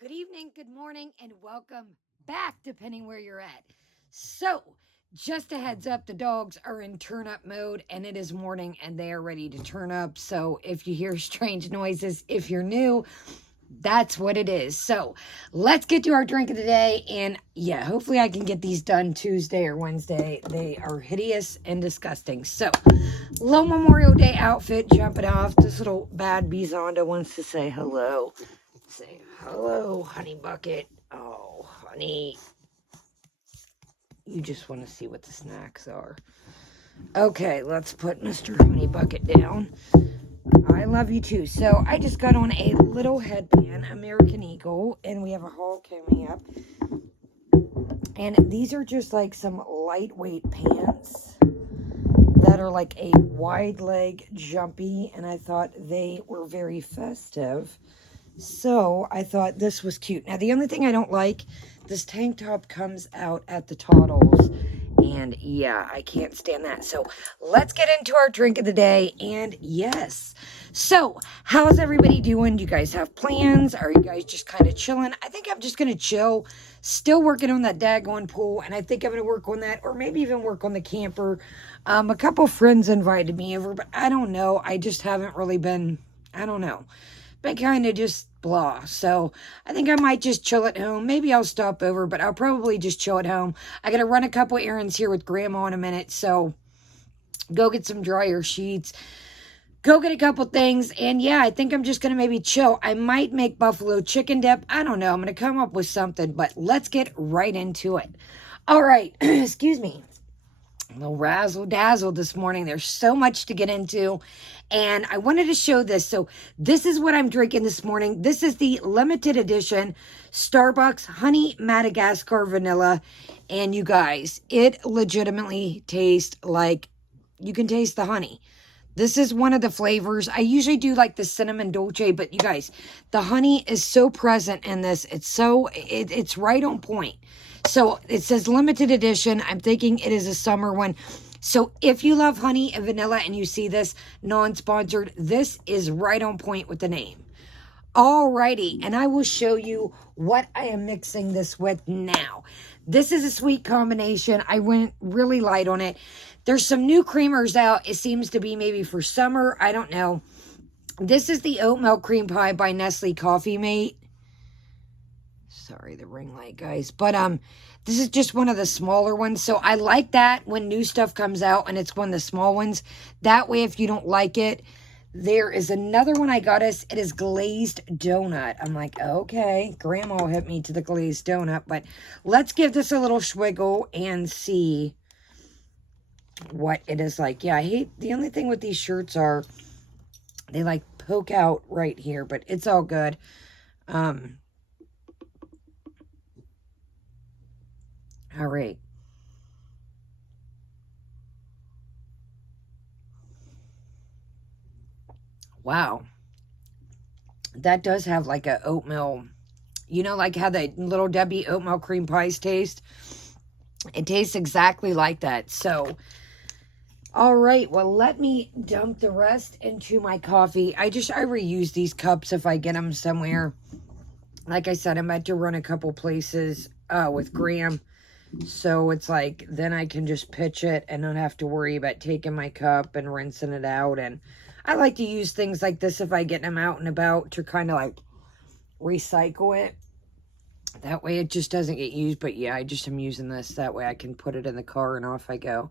Good evening, good morning, and welcome back, depending where you're at. So, just a heads up, the dogs are in turn up mode, and it is morning, and they are ready to turn up. So, if you hear strange noises, if you're new, that's what it is. So, let's get to our drink of the day. And yeah, hopefully, I can get these done Tuesday or Wednesday. They are hideous and disgusting. So, little Memorial Day outfit jumping off. This little bad Beeze wants to say hello. Say hello, honey bucket. Oh, honey. You just want to see what the snacks are. Okay, let's put Mr. Honey Bucket down. I love you too. So I just got on a little headband, American Eagle, and we have a haul coming up. And these are just like some lightweight pants that are like a wide leg jumpy, and I thought they were very festive. So I thought this was cute. Now, the only thing I don't like, this tank top comes out at the toddles. And yeah, I can't stand that. So let's get into our drink of the day. And yes. So how's everybody doing? Do you guys have plans? Are you guys just kind of chilling? I think I'm just going to chill. Still working on that daggone pool. And I think I'm going to work on that. Or maybe even work on the camper. A couple friends invited me over. But I don't know. I just haven't really been, I don't know. Been kind of just blah. So I think I might just chill at home. Maybe I'll stop over, but I'll probably just chill at home. I got to run a couple errands here with Grandma in a minute. So go get some dryer sheets. Go get a couple things. And yeah, I think I'm just going to maybe chill. I might make buffalo chicken dip. I don't know. I'm going to come up with something, but let's get right into it. All right. Excuse me. A little razzle dazzle this morning. There's so much to get into. And I wanted to show this. So this is what I'm drinking this morning. This is the limited edition Starbucks Honey Madagascar Vanilla. And you guys, it legitimately tastes like you can taste the honey. This is one of the flavors. I usually do like the cinnamon dolce, but you guys, the honey is so present in this. It's right on point. So it says limited edition. I'm thinking it is a summer one. So if you love honey and vanilla and you see this non-sponsored, this is right on point with the name. Alrighty, and I will show you what I am mixing this with now. This is a sweet combination. I went really light on it. There's some new creamers out. It seems to be maybe for summer. I don't know. This is the oat milk cream pie by Nestle Coffee Mate. Sorry, the ring light, guys. But this is just one of the smaller ones. So I like that when new stuff comes out and it's one of the small ones. That way, if you don't like it, there is another one I got us. It is glazed donut. I'm like, okay, Grandma hit me to the glazed donut. But let's give this a little swiggle and see what it is like. Yeah, I hate, the only thing with these shirts are they like poke out right here, but it's all good. All right. Wow. That does have like a oatmeal, you know, like how the Little Debbie oatmeal cream pies taste. It tastes exactly like that. So, all right. Well, let me dump the rest into my coffee. I reuse these cups if I get them somewhere. Like I said, I'm about to run a couple places with Graham. So it's like, then I can just pitch it and not have to worry about taking my cup and rinsing it out. And I like to use things like this if I get them out and about to kind of like recycle it. That way it just doesn't get used. But yeah, I just am using this. That way I can put it in the car and off I go.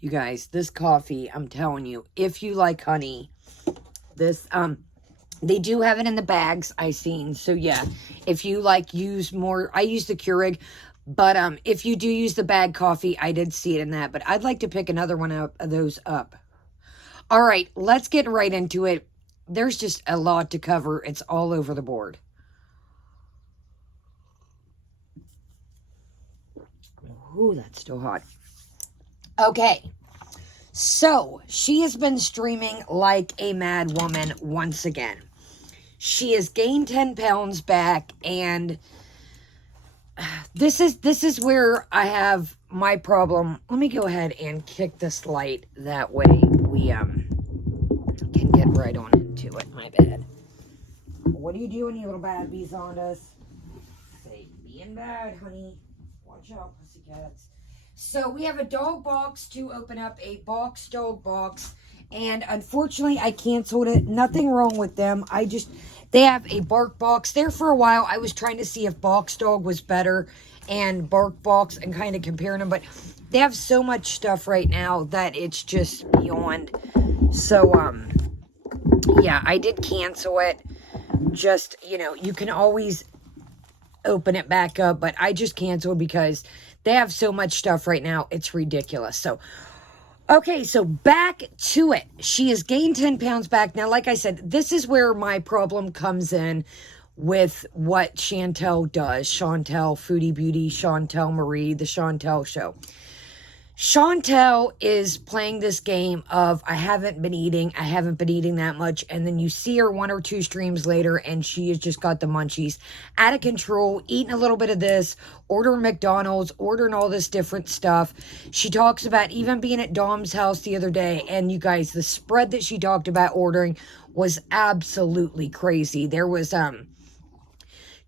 You guys, this coffee, I'm telling you, if you like honey, this, they do have it in the bags I've seen. So yeah, if you like use more, I use the Keurig, but if you do use the bag coffee, I did see it in that, but I'd like to pick another one of those up. All right, let's get right into it. There's just a lot to cover. It's all over the board. Ooh, that's still hot. Okay. So, she has been streaming like a mad woman once again. She has gained 10 pounds back, and this is where I have my problem. Let me go ahead and kick this light. That way we can get right on into it. My bad. What are you doing, you little bad bees on us? Say, being bad, honey. Watch out, pussycats. So we have a dog box to open up, a box dog box. And unfortunately, I canceled it. Nothing wrong with them. They have a bark box. There for a while, I was trying to see if box dog was better and bark box and kind of comparing them. But they have so much stuff right now that it's just beyond. So, yeah, I did cancel it. Just, you can always open it back up, but I just canceled because they have so much stuff right now. It's ridiculous. So, okay, so back to it. She has gained 10 pounds back. Now, like I said, this is where my problem comes in with what Chantel does. Chantel, Foodie Beauty, Chantel Marie, the Chantel Show. Chantel is playing this game of I haven't been eating that much, and then you see her 1 or 2 streams later and she has just got the munchies, out of control, eating a little bit of this, ordering McDonald's, ordering all this different stuff. She talks about even being at Dom's house the other day, and you guys, the spread that she talked about ordering was absolutely crazy. There was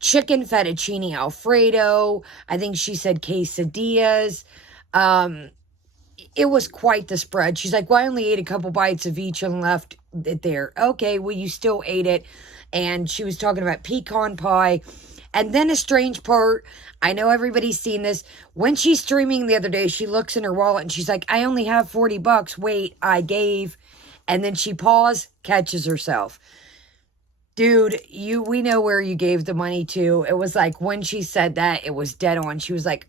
chicken fettuccine Alfredo, I think she said quesadillas. It was quite the spread. She's like, well, I only ate a couple bites of each and left it there. Okay, well, you still ate it. And she was talking about pecan pie. And then a strange part, I know everybody's seen this. When she's streaming the other day, she looks in her wallet and she's like, I only have $40. Wait, I gave. And then she paused, catches herself. Dude, we know where you gave the money to. It was like when she said that, it was dead on. She was like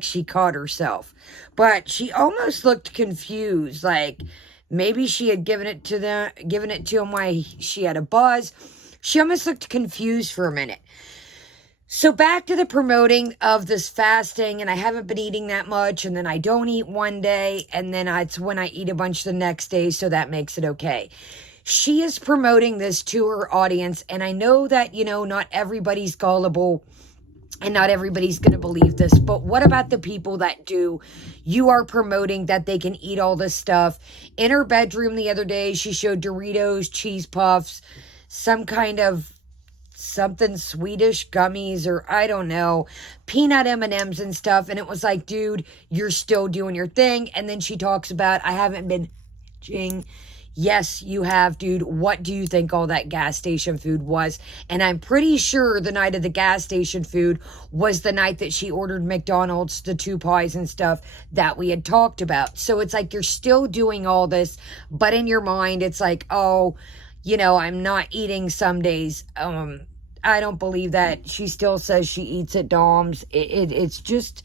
she caught herself. But she almost looked confused, like maybe she had given it to him while she had a buzz. She almost looked confused for a minute. So back to the promoting of this fasting, and I haven't been eating that much, and then I don't eat one day, and then it's when I eat a bunch the next day, so that makes it okay. She is promoting this to her audience, and I know that, not everybody's gullible and not everybody's going to believe this, but what about the people that do? You are promoting that they can eat all this stuff. In her bedroom the other day, she showed Doritos, cheese puffs, some kind of something Swedish gummies, or I don't know, peanut M&Ms and stuff, and it was like, dude, you're still doing your thing. And then she talks about, I haven't been ching. Yes, you have, dude. What do you think all that gas station food was? And I'm pretty sure the night of the gas station food was the night that she ordered McDonald's, the 2 pies and stuff that we had talked about. So it's like you're still doing all this, but in your mind, it's like, oh, I'm not eating some days. I don't believe that. She still says she eats at Dom's. It's just...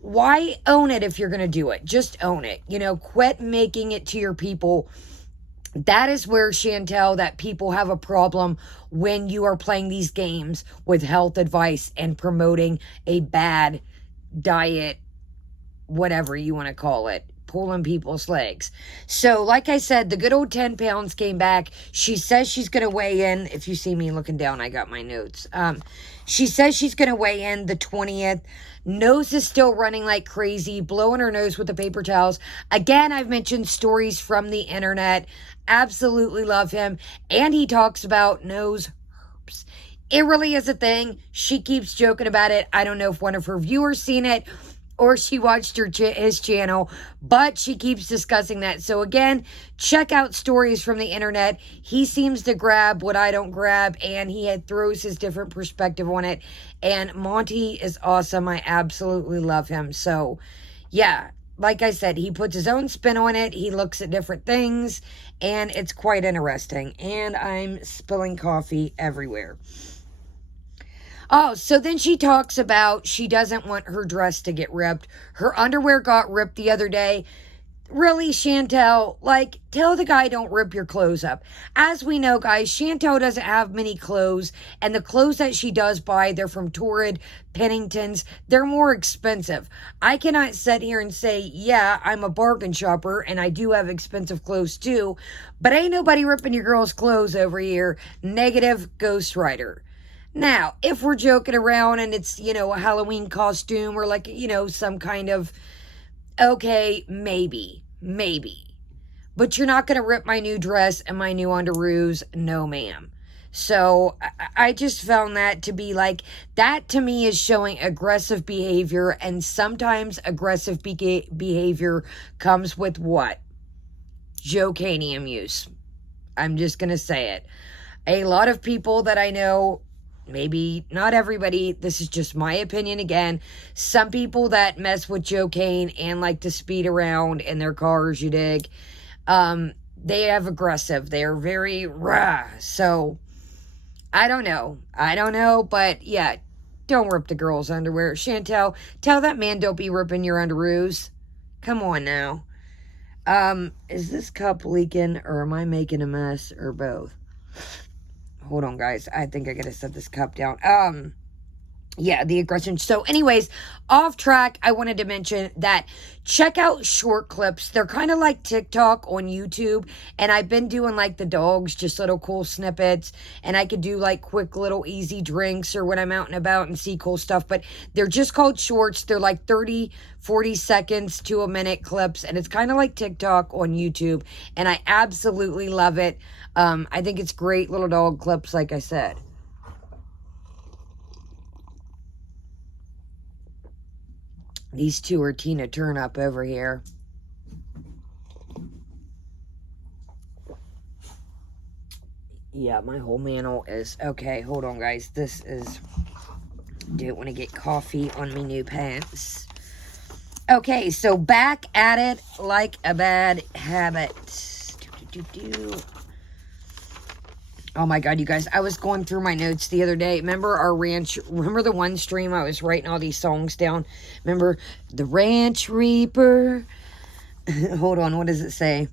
Why own it if you're going to do it? Just own it. Quit making it to your people. That is where, Chantel, that people have a problem when you are playing these games with health advice and promoting a bad diet, whatever you want to call it, pulling people's legs. So, like I said, the good old 10 pounds came back. She says she's going to weigh in. If you see me looking down, I got my notes. She says she's going to weigh in the 20th. Nose is still running like crazy, blowing her nose with the paper towels. Again, I've mentioned stories from the internet. Absolutely love him. And he talks about nose herpes. It really is a thing. She keeps joking about it. I don't know if one of her viewers seen it or she watched his channel, but she keeps discussing that. So again, check out stories from the internet. He seems to grab what I don't grab, and he throws his different perspective on it. And Monty is awesome. I absolutely love him. So yeah, like I said, he puts his own spin on it. He looks at different things, and it's quite interesting. And I'm spilling coffee everywhere. Oh, so then she talks about she doesn't want her dress to get ripped. Her underwear got ripped the other day. Really, Chantel, tell the guy don't rip your clothes up. As we know, guys, Chantel doesn't have many clothes, and the clothes that she does buy, they're from Torrid, Pennington's. They're more expensive. I cannot sit here and say, yeah, I'm a bargain shopper, and I do have expensive clothes too, but ain't nobody ripping your girl's clothes over here. Negative ghostwriter. Now, if we're joking around and it's, a Halloween costume or some kind of, okay, maybe. but you're not going to rip my new dress and my new underoos. No, ma'am. So I just found that to be like, that to me is showing aggressive behavior, and sometimes aggressive behavior comes with what? Jocanium use. I'm just going to say it. A lot of people that I know, maybe not everybody, this is just my opinion again, some people that mess with Jocaine and like to speed around in their cars, you dig, they have aggressive. They're very rah. So, I don't know, but yeah, don't rip the girl's underwear. Chantel, tell that man don't be ripping your underoos. Come on now. Is this cup leaking, or am I making a mess, or both? Hold on, guys. I think I gotta set this cup down. Yeah, the aggression. So anyways, off track, I wanted to mention that check out short clips. They're kind of like TikTok on YouTube. And I've been doing like the dogs, just little cool snippets. And I could do like quick little easy drinks or when I'm out and about and see cool stuff. But they're just called shorts. They're like 30, 40 seconds to a minute clips. And it's kind of like TikTok on YouTube. And I absolutely love it. I think it's great little dog clips, like I said. These two are Tina Turnup over here. Yeah, my whole mantle is... Okay, hold on, guys. This is... Don't want to get coffee on me new pants. Okay, so back at it like a bad habit. Oh my God, you guys, I was going through my notes the other day. Remember our ranch, remember the one stream I was writing all these songs down? Remember the Ranch Reaper? Hold on, what does it say?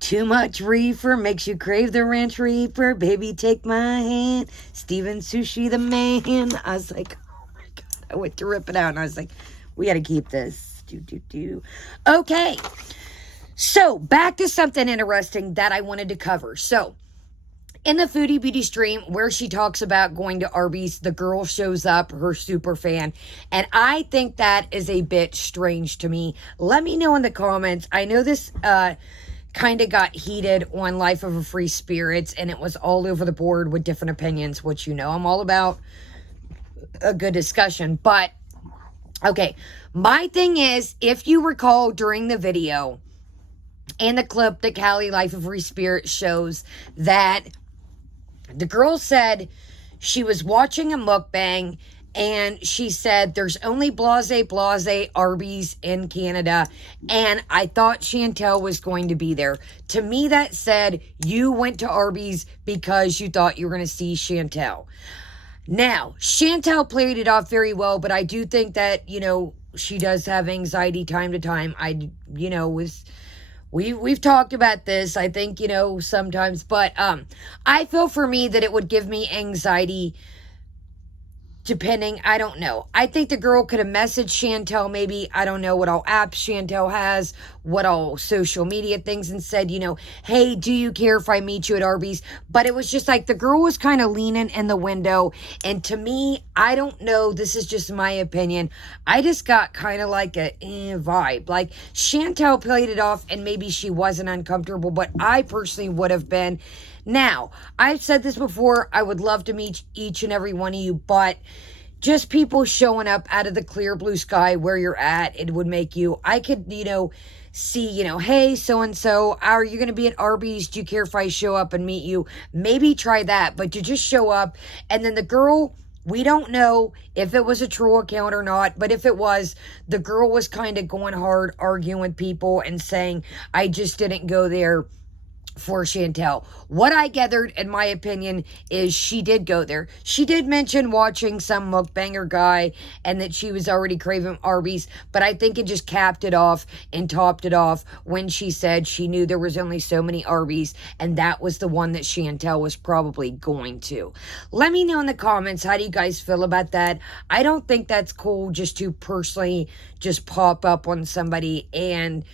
Too much reefer makes you crave the Ranch Reaper. Baby, take my hand. Steven Sushi the man. I was like, oh my God. I went to rip it out and I was like, we got to keep this. Okay. So back to something interesting that I wanted to cover. So in the Foodie Beauty stream where she talks about going to Arby's, the girl shows up, her super fan. And I think that is a bit strange to me. Let me know in the comments. I know this kind of got heated on Life of a Free Spirits, and it was all over the board with different opinions, which you know I'm all about a good discussion. But, okay, my thing is, if you recall during the video and the clip that Callie Life of Free Spirit shows, that the girl said she was watching a mukbang and she said there's only blase Arby's in Canada, and I thought Chantel was going to be there. To me, that said you went to Arby's because you thought you were going to see Chantel. Now, Chantel played it off very well, but I do think that, you know, she does have anxiety time to time. We've talked about this, I think, you know, sometimes, but I feel for me that it would give me anxiety depending, I don't know. I think the girl could have messaged Chantel, maybe, I don't know what all apps Chantel has, what all social media things, and said, you know, hey, do you care if I meet you at Arby's? But it was just like, the girl was kind of leaning in the window, and to me, I don't know, this is just my opinion, I just got kind of like a vibe. Like, Chantel played it off, and maybe she wasn't uncomfortable, but I personally would have been. Now, I've said this before, I would love to meet each and every one of you, but just people showing up out of the clear blue sky where you're at, it would make you, I could, you know, see, you know, hey, so-and-so, are you going to be at Arby's? Do you care if I show up and meet you? Maybe try that, but to just show up, and then the girl, we don't know if it was a true account or not, but if it was, the girl was kind of going hard, arguing with people and saying, I just didn't go there for Chantel. What I gathered, in my opinion, is she did go there. She did mention watching some mukbanger guy and that she was already craving Arby's, but I think it just capped it off and topped it off when she said she knew there was only so many Arby's, and that was the one that Chantel was probably going to. Let me know in the comments, how do you guys feel about that? I don't think that's cool just to personally just pop up on somebody, and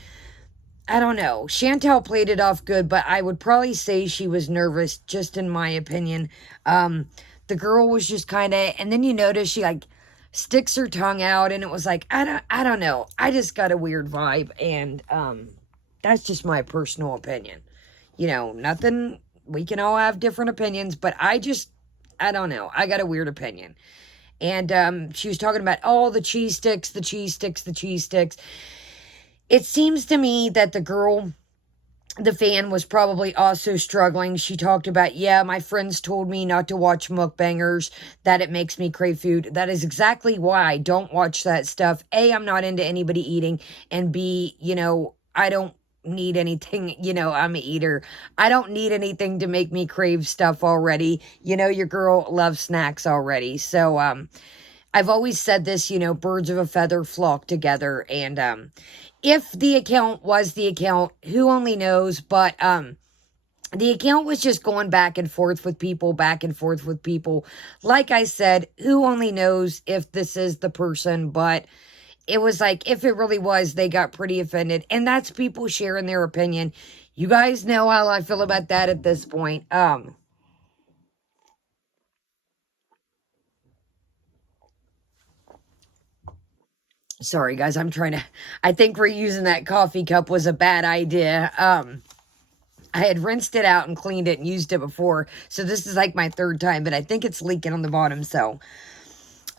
I don't know. Chantel played it off good, but I would probably say she was nervous, just in my opinion. The girl was just kind of, and then you notice she like sticks her tongue out, and it was like, I don't know. I just got a weird vibe, and That's just my personal opinion. You know, nothing, we can all have different opinions, but I don't know. I got a weird opinion. And she was talking about all the cheese sticks, the cheese sticks, the cheese sticks. It seems to me that the girl, the fan, was probably also struggling. She talked about, yeah, my friends told me not to watch mukbangers, that it makes me crave food. That is exactly why I don't watch that stuff. A, I'm not into anybody eating, and B, you know, I don't need anything, you know, I'm an eater. I don't need anything to make me crave stuff already. You know, your girl loves snacks already. So, I've always said this, you know, birds of a feather flock together. And if the account was the account, who only knows, but the account was just going back and forth with people, back and forth with people. Like I said, who only knows if this is the person, but it was like, if it really was, they got pretty offended. And that's people sharing their opinion. You guys know how I feel about that at this point. Sorry guys, I think reusing that coffee cup was a bad idea. I had rinsed it out and cleaned it and used it before, so this is like my third time, but I think it's leaking on the bottom. So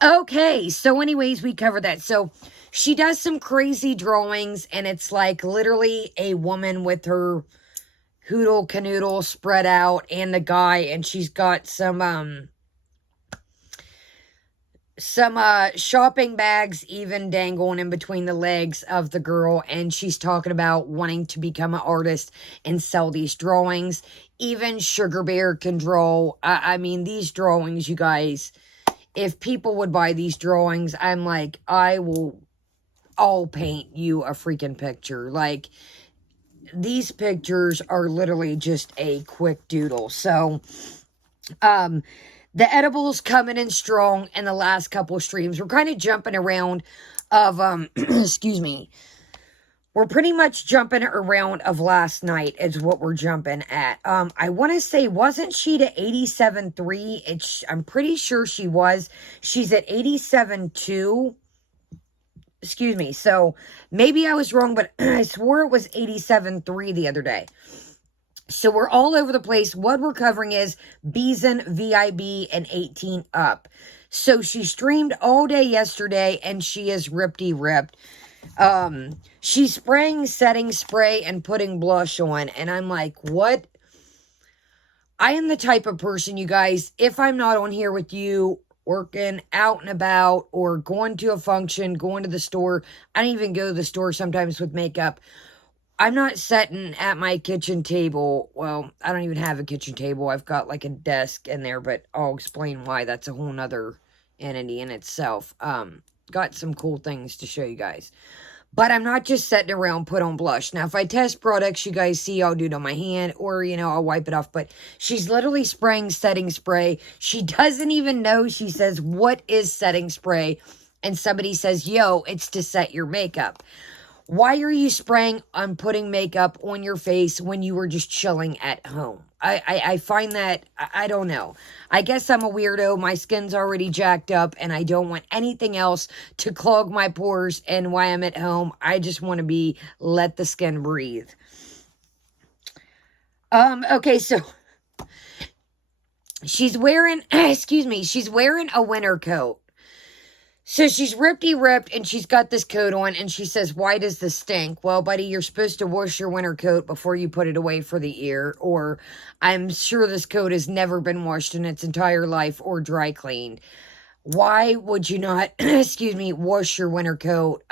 okay, so anyways, we covered that. So she does some crazy drawings, and it's like literally a woman with her hoodle canoodle spread out, and the guy, and she's got some shopping bags even dangling in between the legs of the girl, and she's talking about wanting to become an artist and sell these drawings. Even Sugar Bear can draw. I mean, these drawings, you guys, if people would buy these drawings, I'm like, I'll paint you a freaking picture. Like, these pictures are literally just a quick doodle. So, the edibles coming in strong in the last couple streams. We're kind of jumping around of, excuse me. We're pretty much jumping around of last night is what we're jumping at. I want to say, wasn't she to 87.3? I'm pretty sure she was. She's at 87.2. Excuse me. So maybe I was wrong, but I swore it was 87.3 the other day. So we're all over the place. What we're covering is Beeze, VIB, and 18 up. So she streamed all day yesterday, and she is ripped. She's spraying setting spray and putting blush on, and I'm like, what? I am the type of person, you guys, if I'm not on here with you, working out and about, or going to a function, going to the store, I don't even go to the store sometimes with makeup. I'm not sitting at my kitchen table. Well, I don't even have a kitchen table. I've got like a desk in there, but I'll explain why. That's a whole nother entity in itself. Got some cool things to show you guys. But I'm not just sitting around put on blush. Now, if I test products, you guys see, I'll do it on my hand, or, you know, I'll wipe it off. But she's literally spraying setting spray. She doesn't even know. She says, what is setting spray? And somebody says, yo, it's to set your makeup. Why are you spraying on putting makeup on your face when you were just chilling at home? I find that, I don't know. I guess I'm a weirdo. My skin's already jacked up, and I don't want anything else to clog my pores. And while I'm at home, I just want to let the skin breathe. Okay, so she's wearing, she's wearing a winter coat. So she's ripped, and she's got this coat on, and she says, why does this stink? Well, buddy, you're supposed to wash your winter coat before you put it away for the year, or I'm sure this coat has never been washed in its entire life or dry cleaned. Why would you not, wash your winter coat?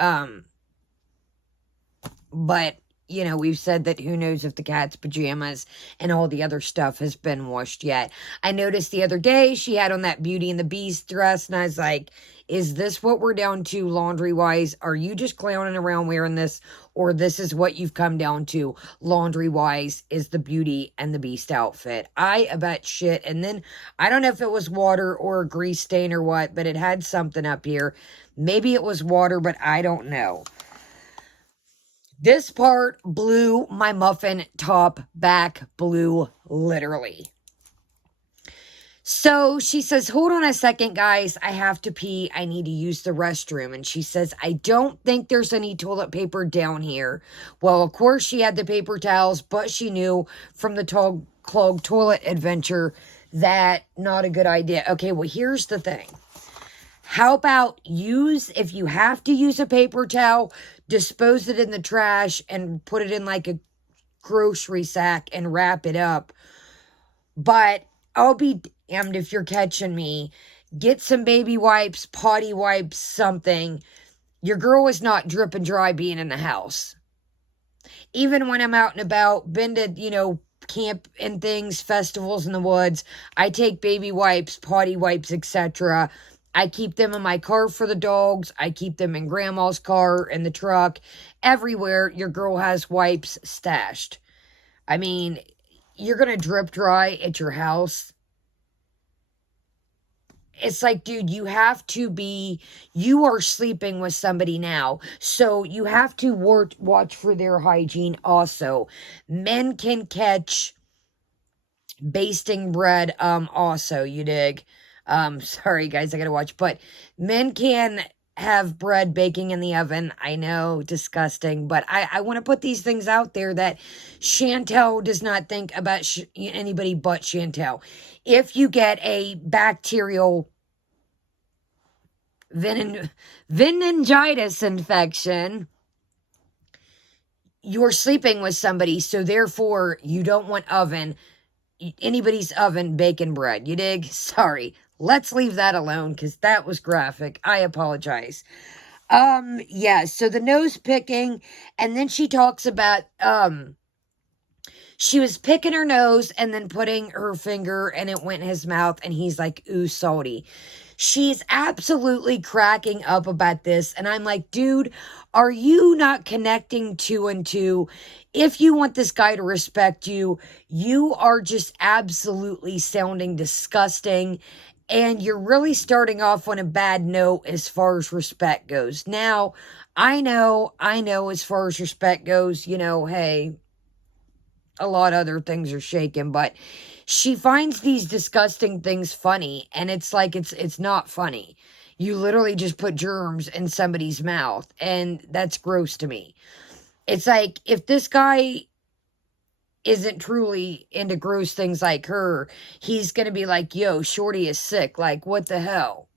But, you know, we've said that who knows if the cat's pajamas and all the other stuff has been washed yet. I noticed the other day she had on that Beauty and the Beast dress, and I was like, is this what we're down to laundry-wise? Are you just clowning around wearing this, or this is what you've come down to laundry-wise, is the Beauty and the Beast outfit? I bet shit. And then, I don't know if it was water or a grease stain or what, but it had something up here. Maybe it was water, but I don't know. This part blew my muffin top back blue, literally. So she says, hold on a second, guys. I have to pee. I need to use the restroom. And she says, I don't think there's any toilet paper down here. Well, of course, she had the paper towels, but she knew from the clogged toilet adventure that not a good idea. Okay, well, here's the thing. How about if you have to use a paper towel, dispose it in the trash and put it in like a grocery sack and wrap it up. But I'll be damned if you're catching me. Get some baby wipes, potty wipes, something. Your girl is not drip and dry being in the house. Even when I'm out and about, been to, camp and things, festivals in the woods, I take baby wipes, potty wipes, etc. I keep them in my car for the dogs. I keep them in grandma's car, in the truck. Everywhere your girl has wipes stashed. I mean, you're going to drip dry at your house. It's like, dude, you are sleeping with somebody now. So you have to watch for their hygiene also. Men can catch basting bread, also, you dig? Sorry guys, I gotta watch, but men can have bread baking in the oven. I know, disgusting, but I want to put these things out there that Chantel does not think about anybody but Chantel. If you get a bacterial meningitis infection, you're sleeping with somebody, so therefore you don't want anybody's oven baking bread. You dig? Sorry. Let's leave that alone because that was graphic. I apologize. Yeah, so the nose picking, and then she talks about, she was picking her nose and then putting her finger and it went in his mouth and he's like, ooh, salty. She's absolutely cracking up about this. And I'm like, dude, are you not connecting two and two? If you want this guy to respect you, you are just absolutely sounding disgusting. And you're really starting off on a bad note as far as respect goes. Now, I know as far as respect goes, hey, a lot of other things are shaken, but she finds these disgusting things funny, and it's like it's not funny. You literally just put germs in somebody's mouth, and that's gross to me. It's like, if this guy isn't truly into gross things like her, he's gonna be like, yo, shorty is sick. Like, what the hell?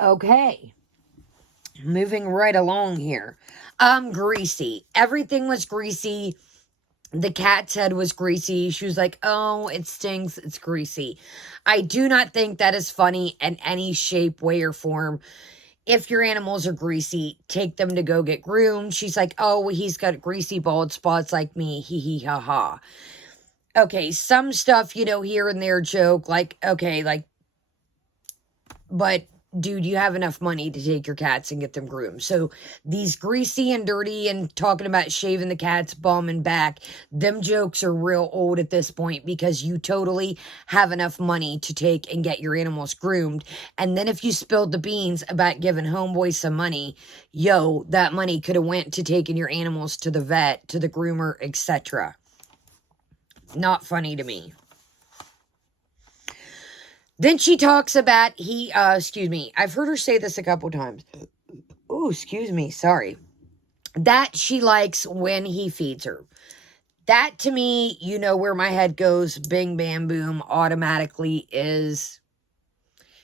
Okay. Moving right along here. Greasy. Everything was greasy. The cat's head was greasy. She was like, oh, it stinks. It's greasy. I do not think that is funny in any shape, way, or form. If your animals are greasy, take them to go get groomed. She's like, oh, he's got greasy bald spots like me. Hee hee ha ha. Okay, some stuff, here and there joke. Like, okay, like, but dude, you have enough money to take your cats and get them groomed. So these greasy and dirty and talking about shaving the cat's bum and back, them jokes are real old at this point because you totally have enough money to take and get your animals groomed. And then if you spilled the beans about giving homeboy some money, yo, that money could have went to taking your animals to the vet, to the groomer, etc. Not funny to me. Then she talks about I've heard her say this a couple times. Oh, excuse me, sorry. That she likes when he feeds her. That, to me, where my head goes, bing, bam, boom, automatically is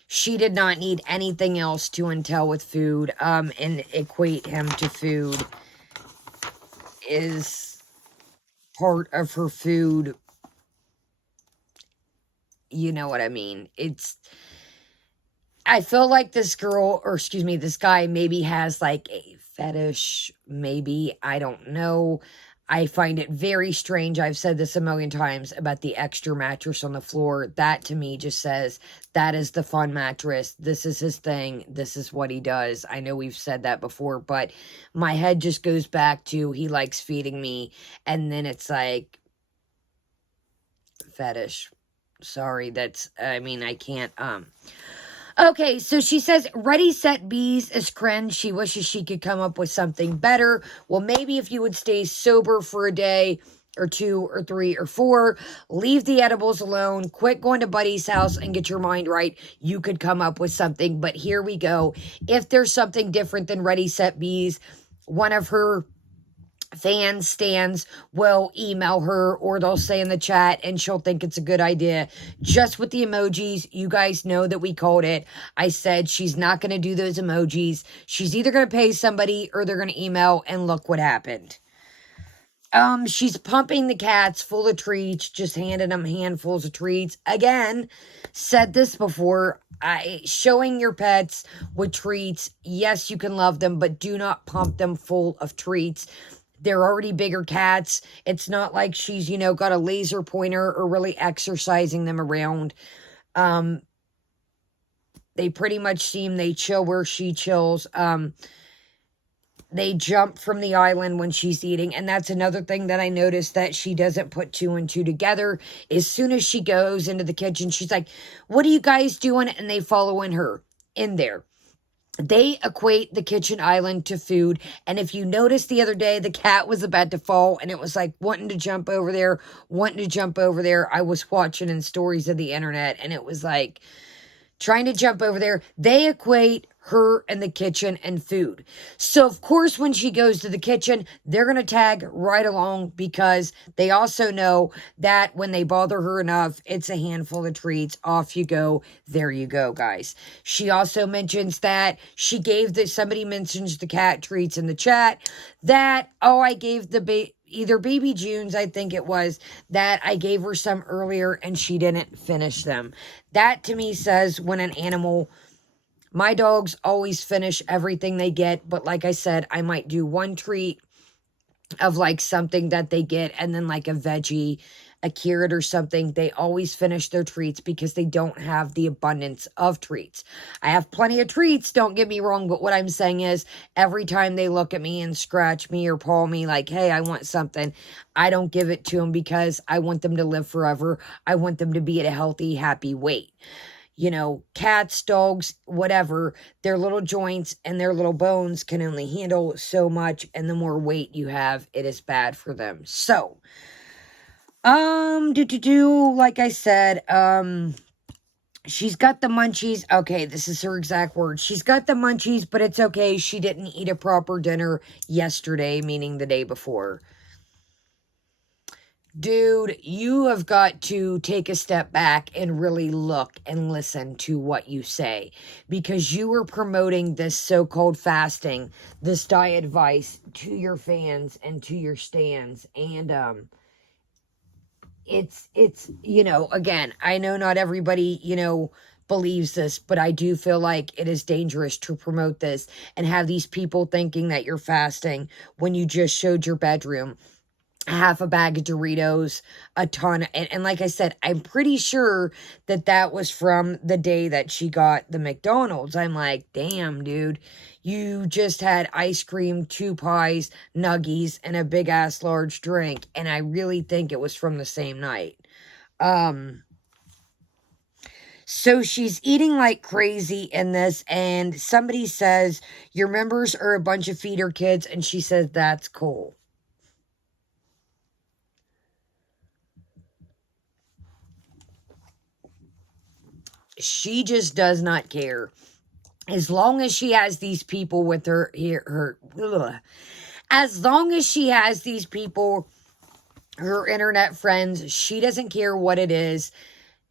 she did not need anything else to entail with food, and equate him to food is part of her food. You know what I mean? I feel like this guy maybe has like a fetish, maybe, I don't know. I find it very strange. I've said this a million times about the extra mattress on the floor. That to me just says that is the fun mattress. This is his thing. This is what he does. I know we've said that before, but my head just goes back to he likes feeding me. And then it's like fetish. Sorry, I can't, Okay, so she says, ready, set, Beeze is cringe. She wishes she could come up with something better. Well, maybe if you would stay sober for a day or 2 or 3 or 4, leave the edibles alone, quit going to Buddy's house and get your mind right, you could come up with something. But here we go. If there's something different than ready, set, Beeze, one of her fan stands will email her or they'll say in the chat and she'll think it's a good idea. Just with the emojis, you guys know that we called it. I said she's not going to do those emojis. She's either going to pay somebody or they're going to email, and look what happened. She's pumping the cats full of treats, just handing them handfuls of treats. Again, said this before, showing your pets with treats, yes, you can love them, but do not pump them full of treats. They're already bigger cats. It's not like she's, got a laser pointer or really exercising them around. They pretty much they chill where she chills. They jump from the island when she's eating. And that's another thing that I noticed that she doesn't put 2 and 2 together. As soon as she goes into the kitchen, she's like, what are you guys doing? And they follow in there. They equate the kitchen island to food. And if you noticed the other day, the cat was about to fall and it was like wanting to jump over there, I was watching in stories of the internet and it was like trying to jump over there. They equate her and the kitchen and food. So, of course, when she goes to the kitchen, they're going to tag right along because they also know that when they bother her enough, it's a handful of treats. Off you go. There you go, guys. She also mentions that somebody mentions the cat treats in the chat that, I gave either Baby June's, I think it was, that I gave her some earlier and she didn't finish them. That to me says when an animal, my dogs always finish everything they get, but like I said, I might do one treat of like something that they get and then like a veggie, a carrot or something. They always finish their treats because they don't have the abundance of treats. I have plenty of treats, don't get me wrong, but what I'm saying is every time they look at me and scratch me or paw me like, hey, I want something, I don't give it to them because I want them to live forever. I want them to be at a healthy, happy weight. Cats, dogs, whatever, their little joints and their little bones can only handle so much, and the more weight you have, it is bad for them. So, like I said, she's got the munchies. Okay, this is her exact words. She's got the munchies, but it's okay. She didn't eat a proper dinner yesterday, meaning the day before. Dude, you have got to take a step back and really look and listen to what you say, because you are promoting this so-called fasting, this diet advice to your fans and to your stands. And, it's, again, I know not everybody, believes this, but I do feel like it is dangerous to promote this and have these people thinking that you're fasting when you just showed your bedroom half a bag of Doritos, a ton. And like I said, I'm pretty sure that was from the day that she got the McDonald's. I'm like, damn, dude, you just had ice cream, 2 pies, nuggies, and a big ass large drink. And I really think it was from the same night. So she's eating like crazy in this, and somebody says, your members are a bunch of feeder kids, and she says, that's cool. She just does not care. As long as she has these people with her as long as she has these people, her internet friends, she doesn't care what it is.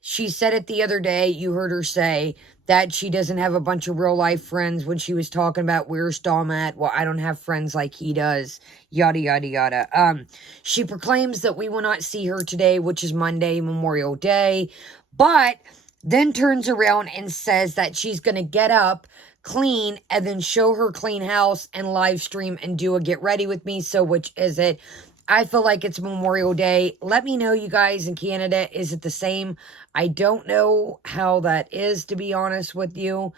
She said it the other day, you heard her say that she doesn't have a bunch of real life friends when she was talking about where's Dom at. Well, I don't have friends like he does, yada, yada, yada. She proclaims that we will not see her today, which is Monday, Memorial Day, but then turns around and says that she's going to get up, clean, and then show her clean house and live stream and do a get ready with me. So which is it? I feel like it's Memorial Day. Let me know, you guys in Canada. Is it the same? I don't know how that is, to be honest with you.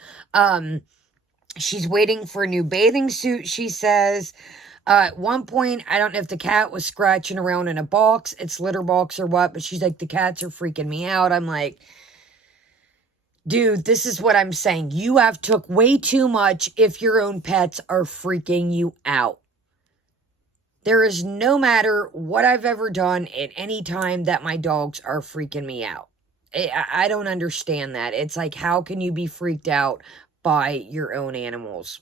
She's waiting for a new bathing suit, she says. At one point, I don't know if the cat was scratching around in a box, its litter box or what, but she's like, the cats are freaking me out. I'm like, Dude, this is what I'm saying. You have took way too much if your own pets are freaking you out. There is no matter what I've ever done at any time that my dogs are freaking me out. I don't understand that. It's like, how can you be freaked out by your own animals?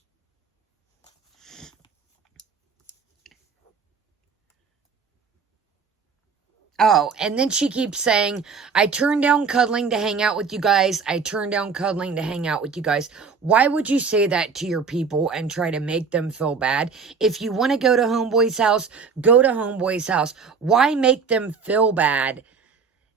Oh, and then she keeps saying, I turned down cuddling to hang out with you guys. I turned down cuddling to hang out with you guys. Why would you say that to your people and try to make them feel bad? If you want to go to Homeboy's house, go to Homeboy's house. Why make them feel bad?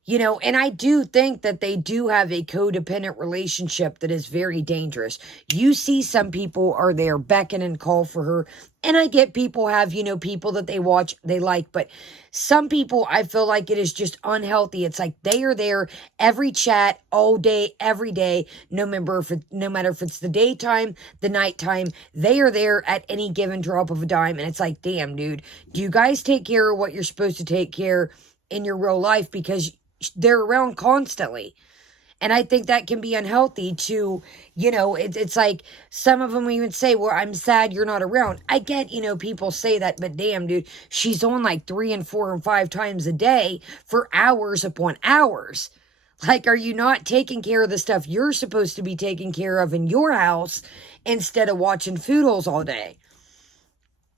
You know, and I do think that they do have a codependent relationship that is very dangerous. You see some people are there beckon and call for her. And I get people have, you know, people that they watch, they like. But some people, I feel like it is just unhealthy. It's like they are there every chat, all day, every day. No matter if it's the daytime, the nighttime. They are there at any given drop of a dime. And it's like, damn, dude, do you guys take care of what you're supposed to take care in your real life? Because they're around constantly. And I think that can be unhealthy to, you know, it's like some of them even say, well, I'm sad you're not around. I get, you know, people say that, but damn, dude, she's on like 3 and 4 and 5 times a day for hours upon hours. Like, are you not taking care of the stuff you're supposed to be taking care of in your house instead of watching Foodles all day?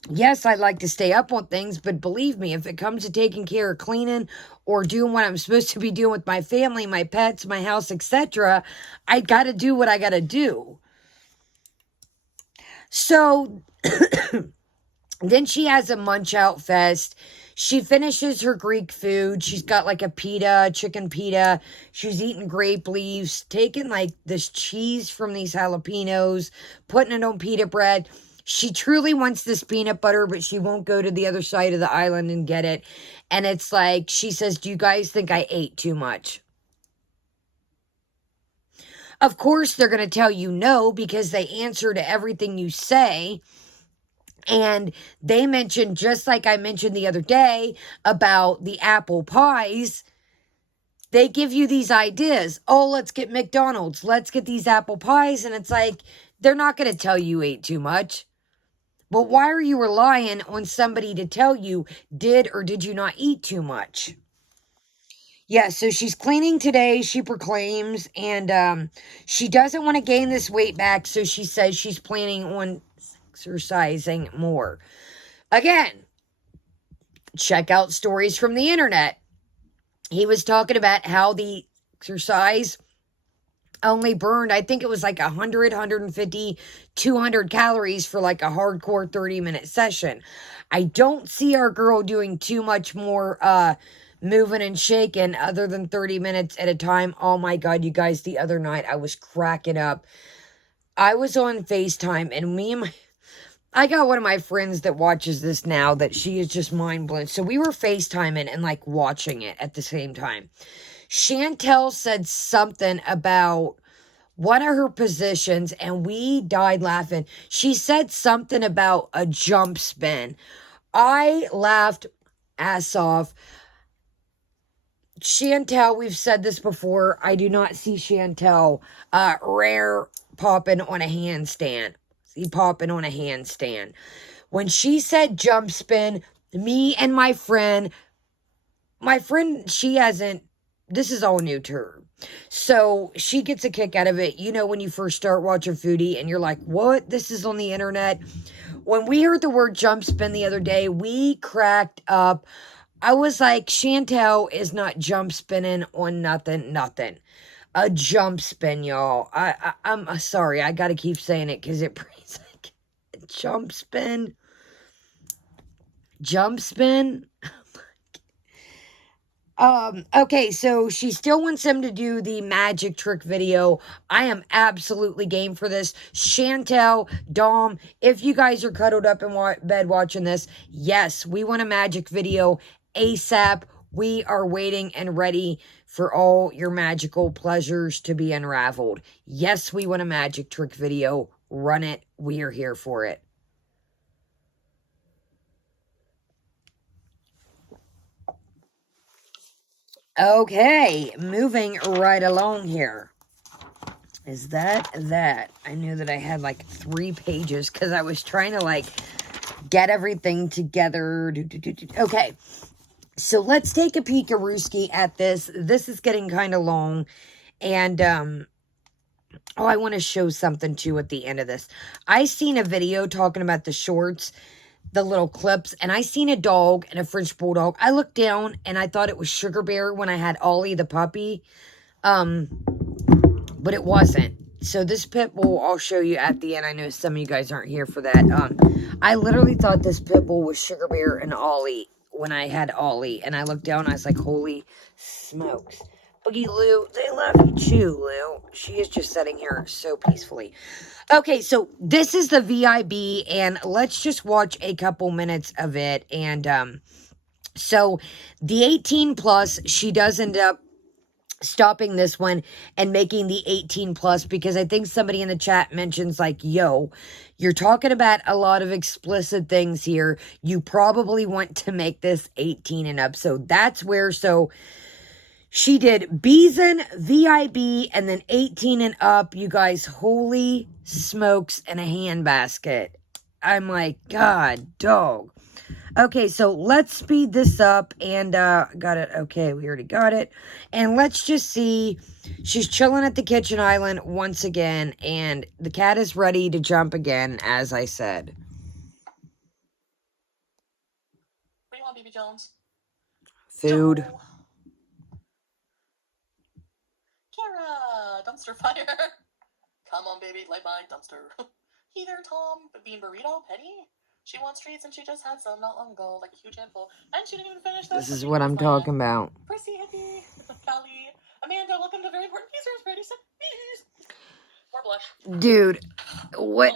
Yes, I'd like to stay up on things, but believe me, if it comes to taking care of cleaning or doing what I'm supposed to be doing with my family, my pets, my house, etc., I got to do what I got to do. So then she has a munch out fest. She finishes her Greek food. She's got like a pita, chicken pita. She's eating grape leaves, taking like this cheese from these jalapenos, putting it on pita bread. She truly wants this peanut butter, but she won't go to the other side of the island and get it. And it's like, she says, do you guys think I ate too much? Of course, they're going to tell you no because they answer to everything you say. And they mentioned, just like I mentioned the other day about the apple pies, they give you these ideas. Oh, let's get McDonald's. Let's get these apple pies. And it's like, they're not going to tell you ate too much. But why are you relying on somebody to tell you did or did you not eat too much? Yeah, so she's cleaning today, she proclaims, and she doesn't want to gain this weight back, so she says she's planning on exercising more. Again, check out stories from the internet. He was talking about how the exercise only burned, I think it was like 100, 150, 200 calories for like a hardcore 30-minute session. I don't see our girl doing too much more moving and shaking other than 30 minutes at a time. Oh my God, you guys, the other night I was cracking up. I was on FaceTime and I got one of my friends that watches this now that she is just mind blown. So we were FaceTiming and like watching it at the same time. Chantel said something about one of her positions and we died laughing. She said something about a jump spin. I laughed ass off. Chantel, we've said this before. I do not see Chantel rare popping on a handstand. See popping on a handstand. When she said jump spin, me and my friend, she hasn't, this is all new to her. So she gets a kick out of it. You know, when you first start watching Foodie and you're like, what? This is on the internet. When we heard the word jump spin the other day, we cracked up. I was like, Chantel is not jump spinning on nothing. A jump spin, y'all. I'm sorry. I got to keep saying it because it brings like a jump spin. Jump spin. Okay, so she still wants him to do the magic trick video. I am absolutely game for this. Chantel, Dom, if you guys are cuddled up in bed watching this, yes, we want a magic video ASAP. We are waiting and ready for all your magical pleasures to be unraveled. Yes, we want a magic trick video. Run it. We are here for it. Okay, moving right along here. is that. I knew that I had like 3 pages because I was trying to like get everything together. Okay, so let's take a peek-a-rooski at this. This is getting kind of long. And, oh, I want to show something too at the end of this. I seen a video talking about the shorts, the little clips, and I seen a dog and a French bulldog. I looked down and I thought it was Sugar Bear when I had Ollie the puppy. But it wasn't. So this pit bull, I'll show you at the end. I know some of you guys aren't here for that. I literally thought this pit bull was Sugar Bear and Ollie when I had Ollie. And I looked down and I was like, holy smokes. Boogie Lou, they love you too, Lou. She is just sitting here so peacefully. Okay, so this is the VIB, and let's just watch a couple minutes of it. And so the 18 plus, she does end up stopping this one and making the 18 plus, because I think somebody in the chat mentions like, yo, you're talking about a lot of explicit things here. You probably want to make this 18 and up. So that's where, so she did Beeze, VIB, and then 18 and up. You guys, holy smokes, and a handbasket. I'm like, God, dog. Okay, so let's speed this up, and got it. Okay, we already got it. And let's just see. She's chilling at the kitchen island once again, and the cat is ready to jump again, as I said. What do you want, Baby Jones? Food. Joe. Kara, dumpster fire. Come on, baby, light my dumpster. Hey there, Tom. Bean burrito, Penny. She wants treats and she just had some not long ago, like a huge handful. And she didn't even finish this. This is what I'm talking about. Prissy, hippie, Callie, Amanda, welcome to Very Important Pieces. Ready, set, Beeze. More blush. Dude, what?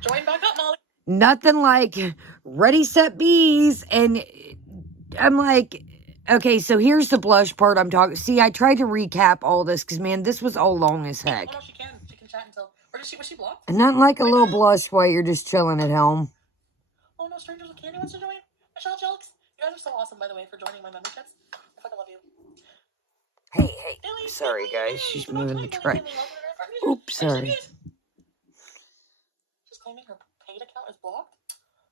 Join back up, Molly. Nothing like Ready, Set, Beeze. And I'm like, okay, so here's the blush part I'm talking. See, I tried to recap all this because, man, this was all long as heck. Oh, no, she can. She can chat until. Or was she blocked? And nothing like a little blush while you're just chilling at home. Oh, no, strangers with candy wants to join. Michelle Jelks. You guys are so awesome, by the way, for joining my memberships. I fucking love you. Hey. Sorry, guys. She's moving the tray. Oops, sorry. She's claiming her paid account is blocked?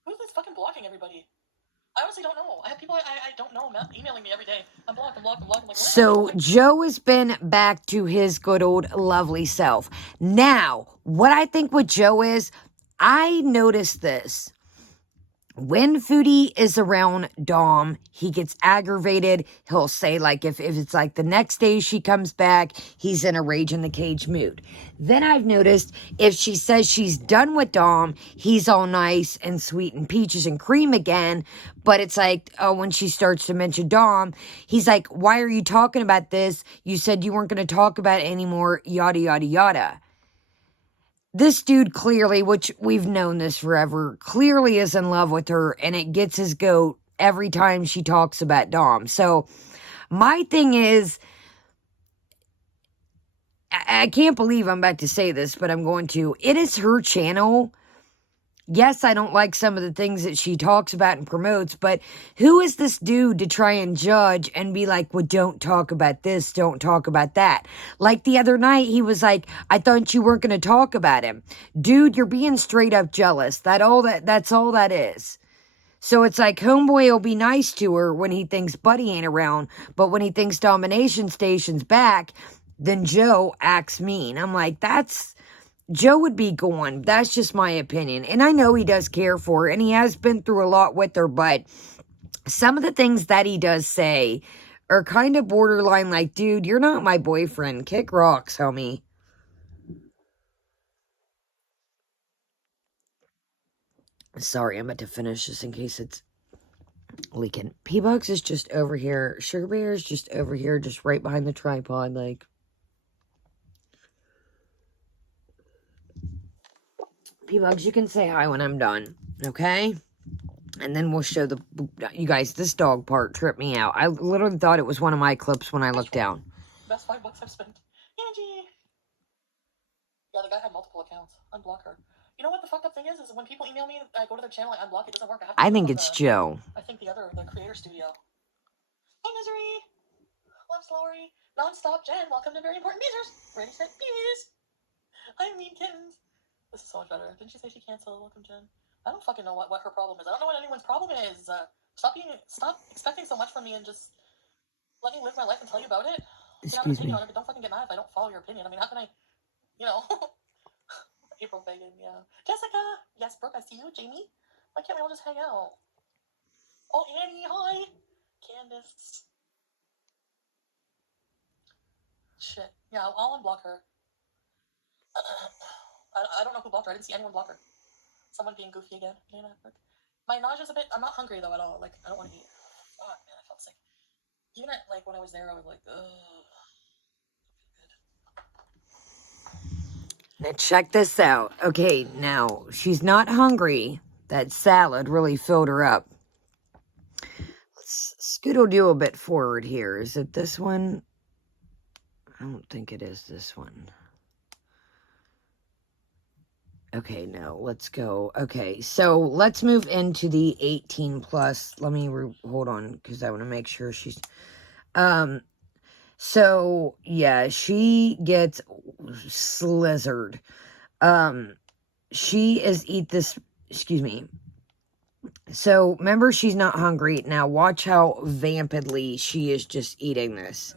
Who's this fucking blocking everybody? I honestly don't know. I have people I don't know emailing me every day. I'm blocked. I'm like, what? So Joe has been back to his good old lovely self. Now, what I think with Joe is, I noticed this. When Foodie is around Dom, he gets aggravated. He'll say, like, if it's like the next day she comes back, he's in a rage in the cage mood. Then I've noticed if she says she's done with Dom, he's all nice and sweet and peaches and cream again. But it's like, oh, when she starts to mention Dom, he's like, why are you talking about this? You said you weren't going to talk about it anymore, yada, yada, yada. This dude clearly, which we've known this forever, clearly is in love with her, and it gets his goat every time she talks about Dom. So my thing is, I can't believe I'm about to say this, but I'm going to. It is her channel. Yes, I don't like some of the things that she talks about and promotes, but who is this dude to try and judge and be like, well, don't talk about this, don't talk about that. Like the other night, he was like, I thought you weren't going to talk about him. Dude, you're being straight up jealous. That's all that is. So it's like, homeboy will be nice to her when he thinks Buddy ain't around, but when he thinks Domination Station's back, then Joe acts mean. I'm like, Joe would be going. That's just my opinion. And I know he does care for her, and he has been through a lot with her, but some of the things that he does say are kind of borderline like, dude, you're not my boyfriend. Kick rocks, homie. Sorry, I'm about to finish this in case it's leaking. P-Bugs is just over here. Sugar Bear is just over here, just right behind the tripod, like. P-Bugs, you can say hi when I'm done, okay? And then we'll show you guys, this dog part tripped me out. I literally thought it was one of my clips when I looked down. Best $5 I've spent. Angie! Yeah, the guy had multiple accounts. Unblock her. You know what the fucked up thing is when people email me, I go to their channel, I unblock it, doesn't work. I think it's Joe. I think the creator studio. Hey, Misery! Love Slowery. Non-stop Jen, welcome to Very Important Beezers. Ready, set, Beeze! I mean kittens. This is so much better. Didn't she say she canceled? Welcome, Jen. I don't fucking know what her problem is. I don't know what anyone's problem is. Stop expecting so much from me and just let me live my life and tell you about it. You can have an Excuse me. opinion on it, but don't fucking get mad if I don't follow your opinion. I mean, how can I, you know? April Fagan, yeah. Jessica! Yes, Brooke, I see you. Jamie? Why can't we all just hang out? Oh, Annie, hi! Candace. Shit. Yeah, I'll unblock her. I don't know who blocked her. I didn't see anyone block her. Someone being goofy again. My nausea's a bit... I'm not hungry, though, at all. Like, I don't want to eat. Fuck, man, I felt sick. Even at, like, when I was there, I was like, ugh. Now check this out. Okay, now she's not hungry. That salad really filled her up. Let's scoodle-doo a bit forward here. Is it this one? I don't think it is this one. Okay, no, let's go. Okay, so let's move into the 18 plus. Let me hold on, because I want to make sure she's... So, yeah, she gets slizzard. She is excuse me. So, remember, she's not hungry. Now, watch how vampedly she is just eating this.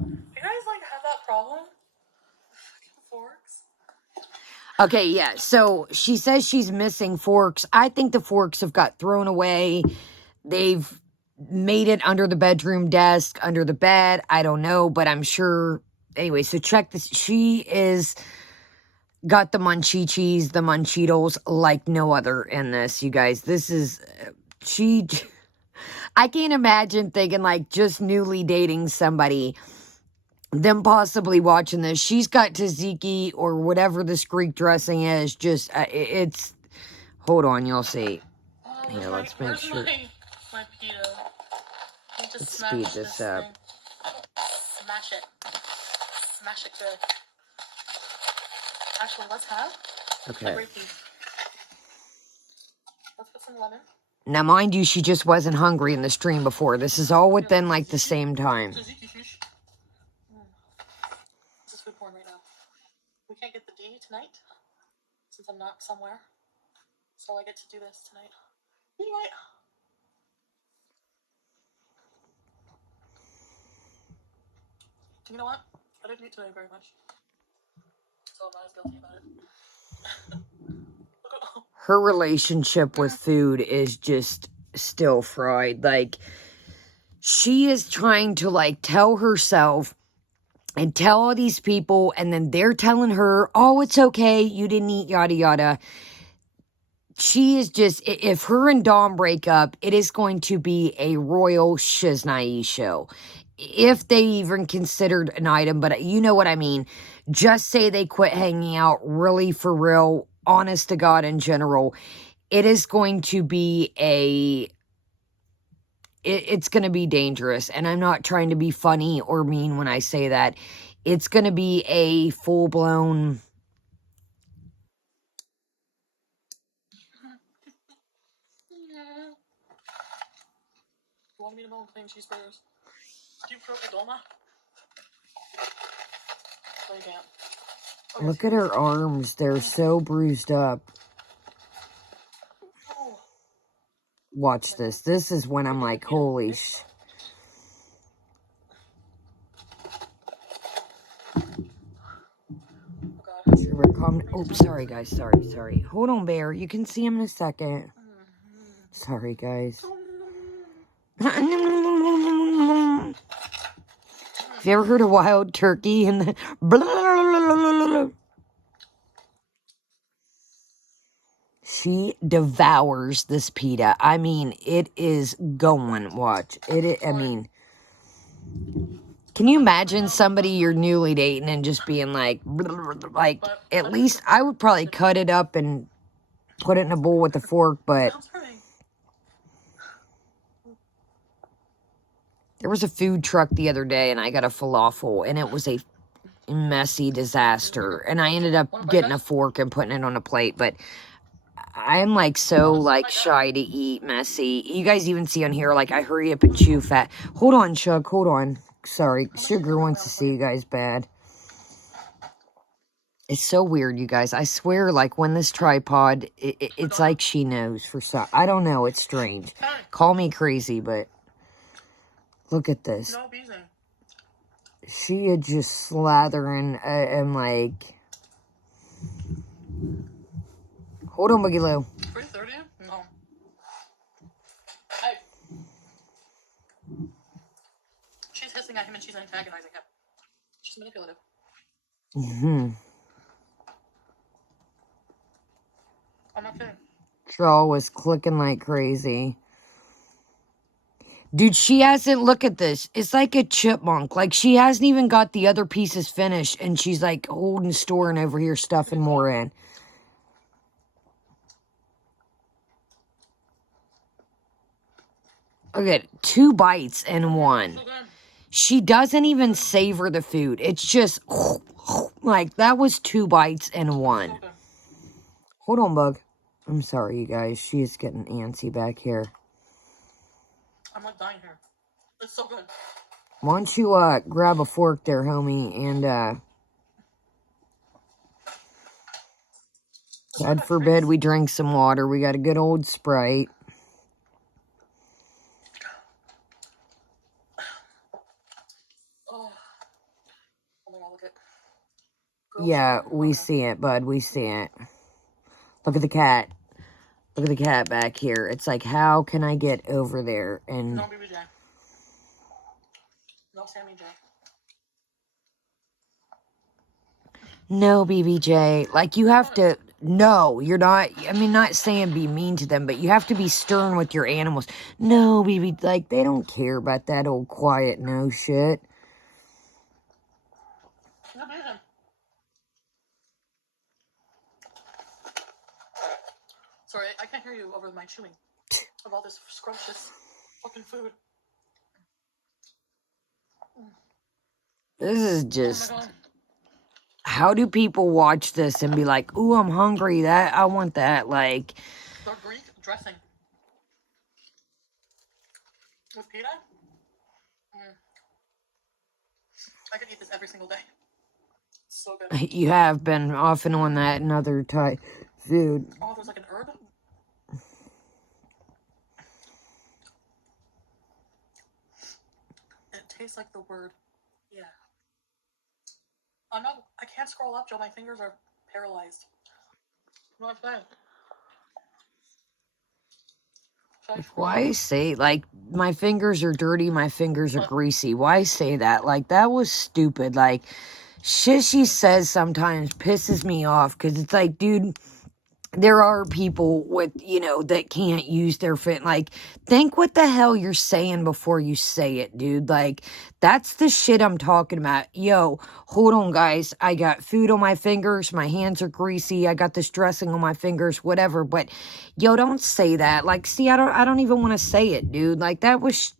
You guys, like, have that problem? Forks? Okay, yeah, so she says she's missing forks. I think the forks have got thrown away. They've made it under the bedroom desk, under the bed. I don't know, but I'm sure. Anyway, so check this. She is got the munchies, the munchitos like no other in this, you guys. This is, I can't imagine thinking like just newly dating somebody, them possibly watching this. She's got tzatziki or whatever this Greek dressing is. Just, it's, hold on, you'll see. Here, let's make sure. My pita. Let's speed this up. Thing. Smash it. Smash it good. Actually, let's have Okay. a grape piece. Let's put some lemon. Now, mind you, she just wasn't hungry in the stream before. This is all within, like, the same time. This is food porn right now. We can't get the D tonight, since I'm not somewhere. So I get to do this tonight. Anyway. You know what? I didn't eat today very much. So I'm not as guilty about it. Her relationship with food is just still fried. Like, she is trying to, like, tell herself and tell all these people, and then they're telling her, oh, it's okay, you didn't eat, yada, yada. She is just, if her and Dawn break up, it is going to be a royal shiznai show. If they even considered an item, but you know what I mean. Just say they quit hanging out, really for real, honest to God in general. It is going to be it's going to be dangerous. And I'm not trying to be funny or mean when I say that. It's going to be a full-blown... You want me to know clean cheeseburgers? Do you prefer Dolma? No, you can't. Oh, Look at her arms. They're so bruised up. Oh. Watch this. This is when I'm like, holy sh... Oops, sorry, guys. Sorry. Hold on, Bear. You can see him in a second. Sorry, guys. Have you ever heard of wild turkey and the... She devours this pita. I mean, it is going. Watch. I mean... Can you imagine somebody you're newly dating and just being like, at least I would probably cut it up and put it in a bowl with a fork, but there was a food truck the other day and I got a falafel and it was a messy disaster. And I ended up getting a fork and putting it on a plate, but I'm like so like shy to eat messy. You guys even see on here, like I hurry up and chew fat. Hold on, Chuck, hold on. Sorry, Sugar wants to see you guys bad. It's so weird, you guys. I swear, like, when this tripod, it's like she knows for some... I don't know. It's strange. Call me crazy, but... Look at this. No, Beeze. She is just slathering and, like... Hold on, Boogie Lou. 3:30? No. Hey. She's hissing at him and she's antagonizing him. She's manipulative. Mm-hmm. I'm not kidding. Jaw was clicking like crazy. Dude, she hasn't... Look at this. It's like a chipmunk. Like, she hasn't even got the other pieces finished, and she's, like, holding, storing over here, stuffing more in. Okay, 2 bites in one. She doesn't even savor the food. It's just... Like, that was 2 bites in one. Hold on, Bug. I'm sorry, you guys. She is getting antsy back here. I'm like dying here. It's so good. Why don't you grab a fork there, homie, and God forbid we drink some water. We got a good old Sprite. Oh my god, look at... Yeah, we see it, bud. We see it. Look at the cat. Look at the cat back here. It's like, how can I get over there? And no, BBJ. No, Sammy J. no, BBJ. Like, you have to... No, you're not... I mean, not saying be mean to them, but you have to be stern with your animals. No, BB... Like, they don't care about that old quiet no shit. No, BBJ. Sorry, I can't hear you over my chewing of all this scrumptious fucking food. This is just... Oh my god. How do people watch this and be like, ooh, I'm hungry, that, I want that, like... The Greek dressing. With pita? I could eat this every single day. It's so good. You have been often on that and other type food. Oh, there's like an herb? It tastes like the word, yeah. I can't scroll up, Joe. My fingers are paralyzed. You know what I'm saying? Why say, like, my fingers are dirty, my fingers are greasy? Why say that? Like, that was stupid. Like, shit she says sometimes pisses me off, because it's like, dude... There are people with, you know, that can't use their fit. Like, think what the hell you're saying before you say it, dude. Like, that's the shit I'm talking about. Yo, hold on, guys. I got food on my fingers. My hands are greasy. I got this dressing on my fingers, whatever. But, yo, don't say that. Like, see, I don't even want to say it, dude. Like, that was...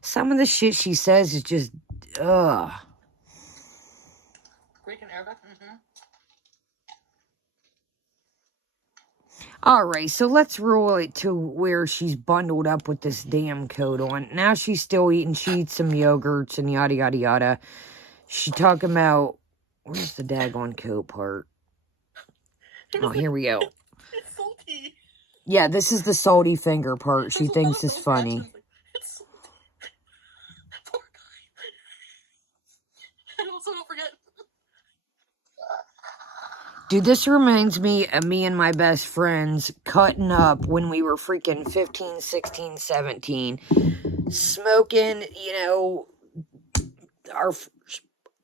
Some of the shit she says is just... Ugh. Greek and Arabic? Mm-hmm. Alright, so let's roll it to where she's bundled up with this damn coat on. Now she's still eating. She eats some yogurts and yada, yada, yada. She talking about... Where's the daggone coat part? Oh, here we go. It's salty. Yeah, this is the salty finger part. She thinks is funny. It's salty. Poor guy. And also, don't forget... Dude, this reminds me of me and my best friends cutting up when we were freaking 15, 16, 17. Smoking, you know, our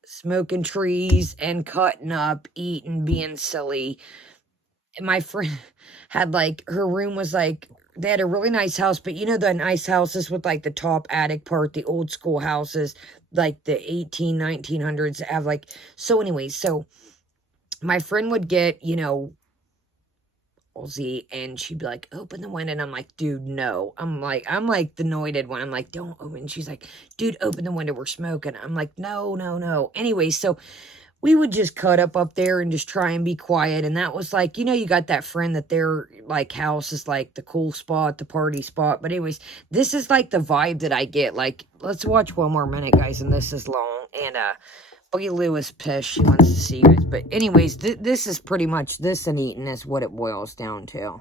smoking trees and cutting up, eating, being silly. And my friend had, like, her room was, like, they had a really nice house, but you know the nice houses with, like, the top attic part, the old school houses, like the 1900s have, like... So anyways, so... My friend would get, you know, Aussie, and she'd be like, open the window, and I'm like, dude, no. I'm like the anointed one. I'm like, don't open. She's like, dude, open the window, we're smoking. I'm like, no, no, no. Anyway, so we would just cut up there and just try and be quiet, and that was like, you know, you got that friend that their, like, house is, like, the cool spot, the party spot, but anyways, this is, like, the vibe that I get. Like, let's watch one more minute, guys, and this is long, and, Boogie Lou is pissed. She wants to see you guys. But anyways, this is pretty much, this and eating is what it boils down to.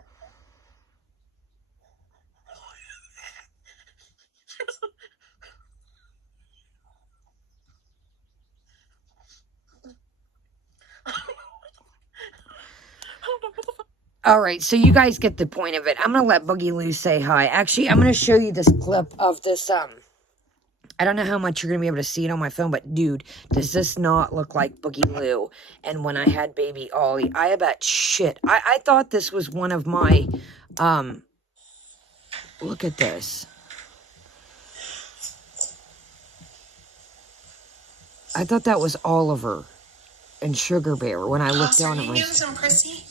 Alright, so you guys get the point of it. I'm going to let Boogie Lou say hi. Actually, I'm going to show you this clip of this, I don't know how much you're going to be able to see it on my phone, but dude, does this not look like Boogie Lou? And when I had baby Ollie, I bet shit. I thought this was one of my, look at this. I thought that was Oliver and Sugar Bear when I looked down at my... Are you using Prissy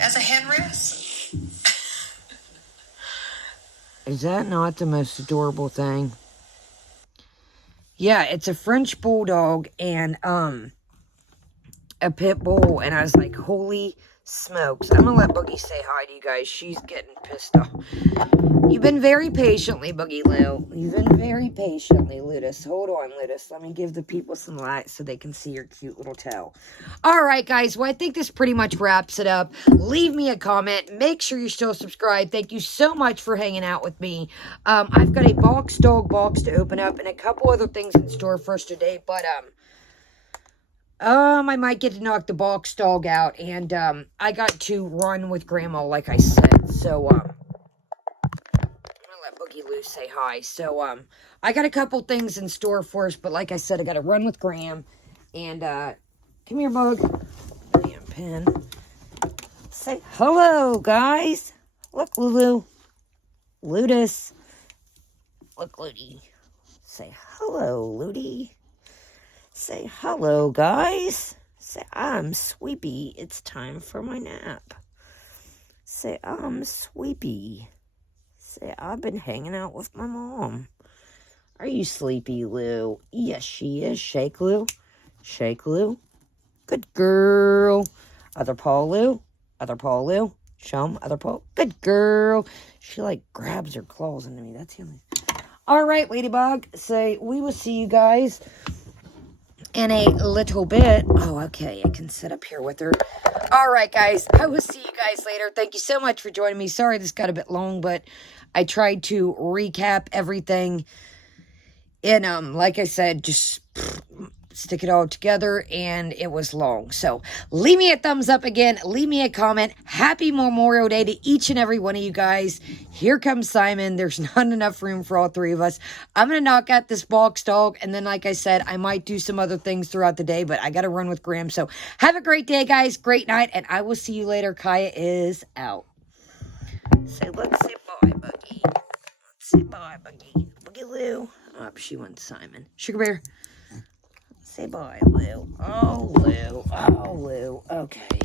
as a headrest? Is that not the most adorable thing? Yeah, it's a French Bulldog and, a Pit Bull. And I was like, holy smokes. I'm gonna let Boogie say hi to you guys. She's getting pissed off. You've been very patiently, Boogie Lou. You've been very patiently, Ludus. Hold on, Ludus. Let me give the people some light so they can see your cute little tail. Alright, guys. Well, I think this pretty much wraps it up. Leave me a comment. Make sure you're still subscribed. Thank you so much for hanging out with me. I've got a box dog box to open up and a couple other things in store for us today. But, I might get to knock the box dog out. And, I got to run with Grandma, like I said. So, Boogie Lou say hi. So, I got a couple things in store for us, but like I said, I got to run with Graham. And, come here, Bug. Damn pen. Say hello, guys. Look, Lulu. Ludus. Look, Ludi. Say hello, Ludi. Say hello, guys. Say, I'm sleepy. It's time for my nap. Say, I'm sleepy. Say, I've been hanging out with my mom. Are you sleepy, Lou? Yes, she is. Shake, Lou. Shake, Lou. Good girl. Other paw, Lou. Other paw, Lou. Show 'em. Other paw. Good girl. She, like, grabs her claws into me. That's the only... All right, Ladybug. Say, we will see you guys in a little bit. Oh, okay. I can sit up here with her. All right, guys. I will see you guys later. Thank you so much for joining me. Sorry this got a bit long, but I tried to recap everything. And, like I said, just stick it all together, and it was long. So, leave me a thumbs up again. Leave me a comment. Happy Memorial Day to each and every one of you guys. Here comes Simon. There's not enough room for all three of us. I'm going to knock out this box dog, and then, like I said, I might do some other things throughout the day, but I got to run with Graham. So, have a great day, guys. Great night, and I will see you later. Kaya is out. So, let's say bye, Buggy. Let's say bye, Buggy. Boogie Lou. Oh, she wants Simon. Sugar Bear. Say bye, Lou. Oh, Lou. Oh, Lou. Okay.